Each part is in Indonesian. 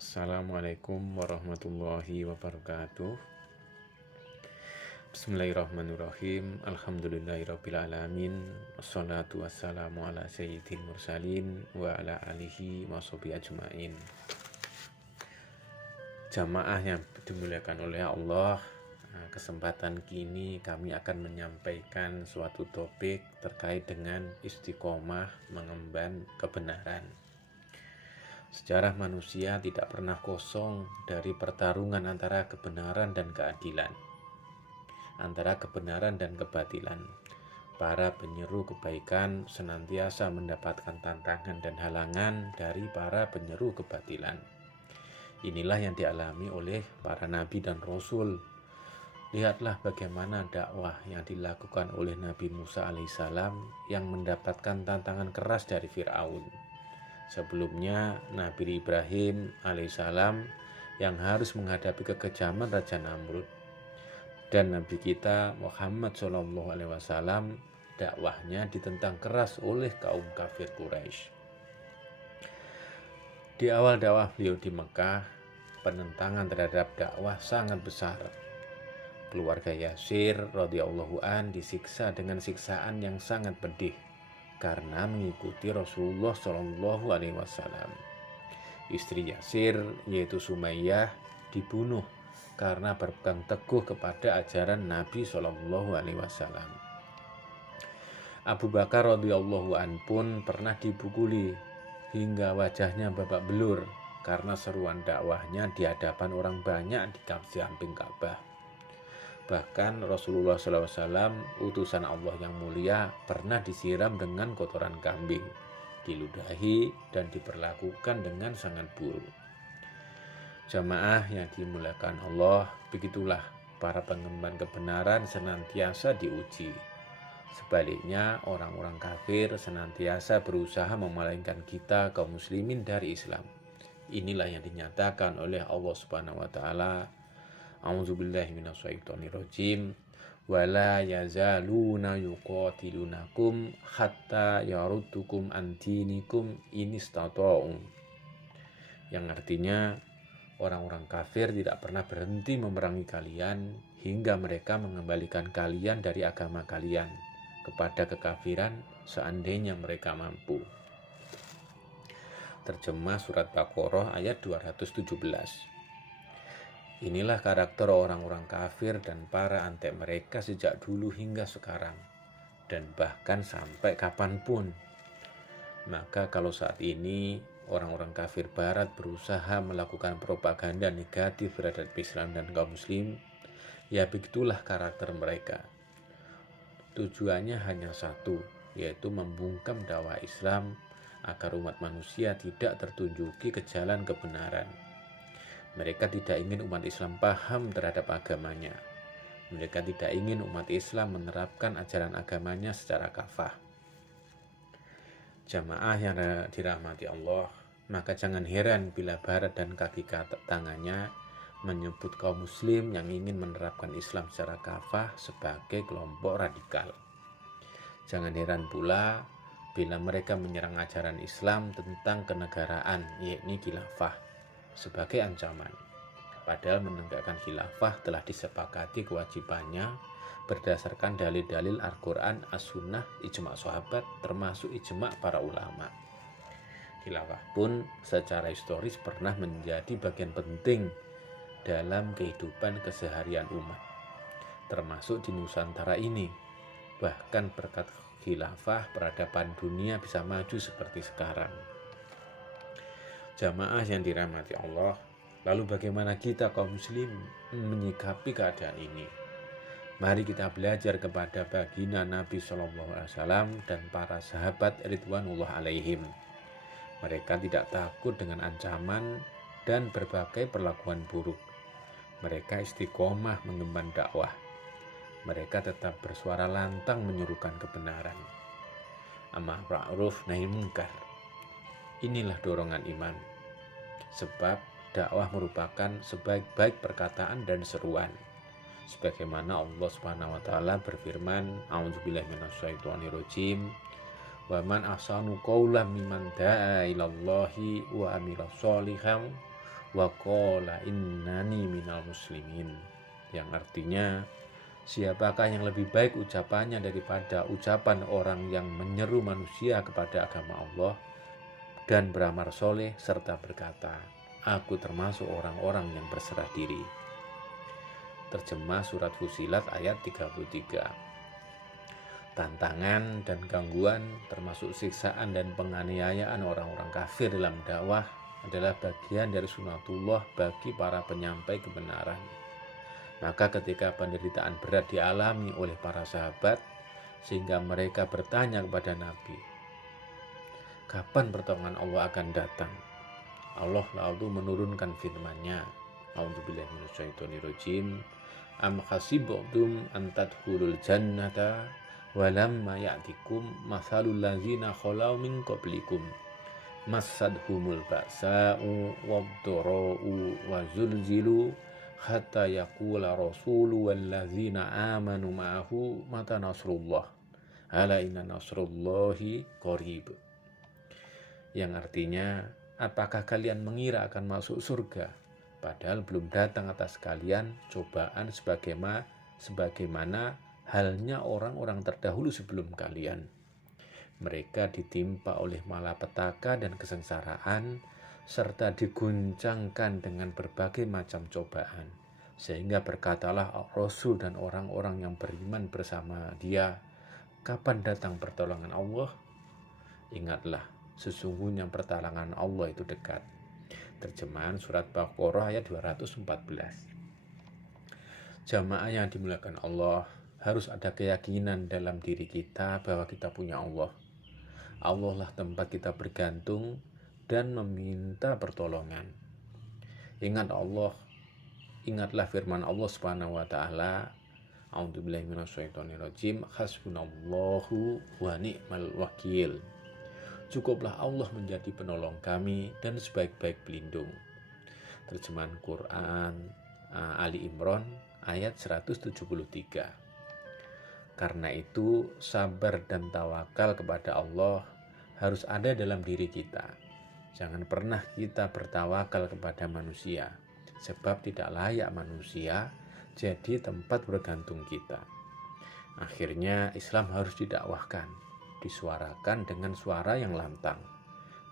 Assalamualaikum warahmatullahi wabarakatuh. Bismillahirrahmanirrahim. Alhamdulillahirrabbilalamin. Wassalatu wassalamu ala sayyidil mursalin wa ala alihi wa sahbihi ajmain. Jamaah yang dimuliakan oleh Allah, kesempatan kini kami akan menyampaikan suatu topik terkait dengan istiqomah mengemban kebenaran. Sejarah manusia tidak pernah kosong dari pertarungan antara kebenaran dan keadilan, antara kebenaran dan kebatilan. Para penyeru kebaikan senantiasa mendapatkan tantangan dan halangan dari para penyeru kebatilan. Inilah yang dialami oleh para nabi dan rasul. Lihatlah bagaimana dakwah yang dilakukan oleh Nabi Musa alaihissalam yang mendapatkan tantangan keras dari Fir'aun. Sebelumnya Nabi Ibrahim alaihissalam yang harus menghadapi kekejaman Raja Namrud, dan Nabi kita Muhammad SAW dakwahnya ditentang keras oleh kaum kafir Quraisy. Di awal dakwah beliau di Mekah, penentangan terhadap dakwah sangat besar. Keluarga Yasir radhiyallahu an disiksa dengan siksaan yang sangat pedih karena mengikuti Rasulullah Shallallahu Alaihi Wasallam. Istri Yasir yaitu Sumayyah dibunuh karena berpegang teguh kepada ajaran Nabi Shallallahu Alaihi Wasallam. Abu Bakar radhiyallahu an pun pernah dipukuli hingga wajahnya babak belur karena seruan dakwahnya di hadapan orang banyak di samping Ka'bah. Bahkan Rasulullah SAW, utusan Allah yang mulia, pernah disiram dengan kotoran kambing, diludahi dan diperlakukan dengan sangat buruk. Jamaah yang dimuliakan Allah, begitulah para pengemban kebenaran senantiasa diuji. Sebaliknya, orang-orang kafir senantiasa berusaha memalingkan kita kaum muslimin dari Islam. Inilah yang dinyatakan oleh Allah Subhanahu wa taala. A'udzubillahi minasyaitonirrajim. Wala yazaluna yuqatilunakum hatta yaruddukum an dinikum in istata'u. Yang artinya, orang-orang kafir tidak pernah berhenti memerangi kalian hingga mereka mengembalikan kalian dari agama kalian kepada kekafiran seandainya mereka mampu. Terjemah surat Baqarah ayat 217. Inilah karakter orang-orang kafir dan para antek mereka sejak dulu hingga sekarang, dan bahkan sampai kapanpun. Maka kalau saat ini orang-orang kafir barat berusaha melakukan propaganda negatif terhadap Islam dan kaum muslim, ya begitulah karakter mereka. Tujuannya hanya satu, yaitu membungkam dakwah Islam agar umat manusia tidak tertunjuki ke jalan kebenaran. Mereka tidak ingin umat Islam paham terhadap agamanya. Mereka tidak ingin umat Islam menerapkan ajaran agamanya secara kafah. Jamaah yang dirahmati Allah, maka jangan heran bila barat dan kaki tangannya menyebut kaum muslim yang ingin menerapkan Islam secara kafah sebagai kelompok radikal. Jangan heran pula bila mereka menyerang ajaran Islam tentang kenegaraan, yakni khilafah, sebagai ancaman. Padahal menegakkan khilafah telah disepakati kewajibannya berdasarkan dalil-dalil Al-Quran, As-Sunnah, ijma' sahabat, termasuk ijma' para ulama. Khilafah pun secara historis pernah menjadi bagian penting dalam kehidupan keseharian umat, termasuk di Nusantara ini. Bahkan berkat khilafah peradaban dunia bisa maju seperti sekarang. Jamaah yang dirahmati Allah, lalu bagaimana kita kaum muslim menyikapi keadaan ini? Mari kita belajar kepada baginda Nabi SAW dan para sahabat ridwanullah alaihim. Mereka tidak takut dengan ancaman dan berbagai perlakuan buruk. Mereka istiqomah mengemban dakwah. Mereka tetap bersuara lantang menyuruhkan kebenaran. Amar ma'ruf nahi munkar. Inilah dorongan iman. Sebab dakwah merupakan sebaik-baik perkataan dan seruan. Sebagaimana Allah Subhanahu wa taala berfirman, A'udzubillahi minasyaitonirrajim. Wa man ahsanu qawlan mimman da'a ilallahi wa amila sholihan wa qala innani minal muslimin, yang artinya siapakah yang lebih baik ucapannya daripada ucapan orang yang menyeru manusia kepada agama Allah dan beramal soleh serta berkata, aku termasuk orang-orang yang berserah diri. Terjemah surat Fusilat ayat 33. Tantangan dan gangguan termasuk siksaan dan penganiayaan orang-orang kafir dalam dakwah adalah bagian dari sunatullah bagi para penyampai kebenaran. Maka ketika penderitaan berat dialami oleh para sahabat, sehingga mereka bertanya kepada Nabi, kapan pertolongan Allah akan datang? Allah lalu menurunkan firman-Nya, A'udzubillahi minasyaitonirrajim, am hasibtum an tadkhulul jannata walamma ya'tikum mathalul ladzina khalau min qablikum massadhumul ba'sa'u wad-dhara'u wa zulzilu hatta yaqula rasulu walladzina amanu ma'ahu mata nasrullah ala inna nasrullahi qarib, yang artinya, apakah kalian mengira akan masuk surga padahal belum datang atas kalian cobaan sebagaimana halnya orang-orang terdahulu sebelum kalian. Mereka ditimpa oleh malapetaka dan kesengsaraan serta diguncangkan dengan berbagai macam cobaan, sehingga berkatalah Rasul dan orang-orang yang beriman bersama dia, kapan datang pertolongan Allah? Ingatlah, sesungguhnya pertolongan Allah itu dekat. Terjemahan surat Baqarah ayat 214. Jamaah yang dimuliakan Allah, harus ada keyakinan dalam diri kita bahwa kita punya Allah. Allah lah tempat kita bergantung dan meminta pertolongan. Ingatlah firman Allah Subhanahu wa taala, A'udzubillahi minasyaitonirrajim, hasbunallahu wa ni'mal wakil. Cukuplah Allah menjadi penolong kami dan sebaik-baik pelindung. Terjemahan Quran Ali Imran ayat 173. Karena itu, sabar dan tawakal kepada Allah harus ada dalam diri kita. Jangan pernah kita bertawakal kepada manusia, sebab tidak layak manusia jadi tempat bergantung kita. Akhirnya Islam harus didakwahkan, disuarakan dengan suara yang lantang,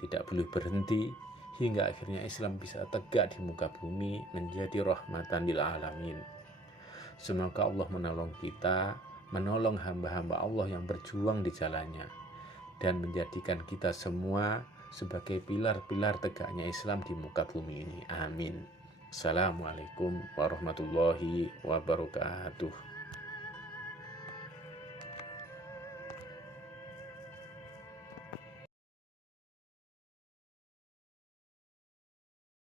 tidak boleh berhenti hingga akhirnya Islam bisa tegak di muka bumi menjadi rahmatan lil alamin. Semoga Allah menolong kita, menolong hamba-hamba Allah yang berjuang di jalannya, dan menjadikan kita semua sebagai pilar-pilar tegaknya Islam di muka bumi ini. Amin. Assalamualaikum warahmatullahi wabarakatuh.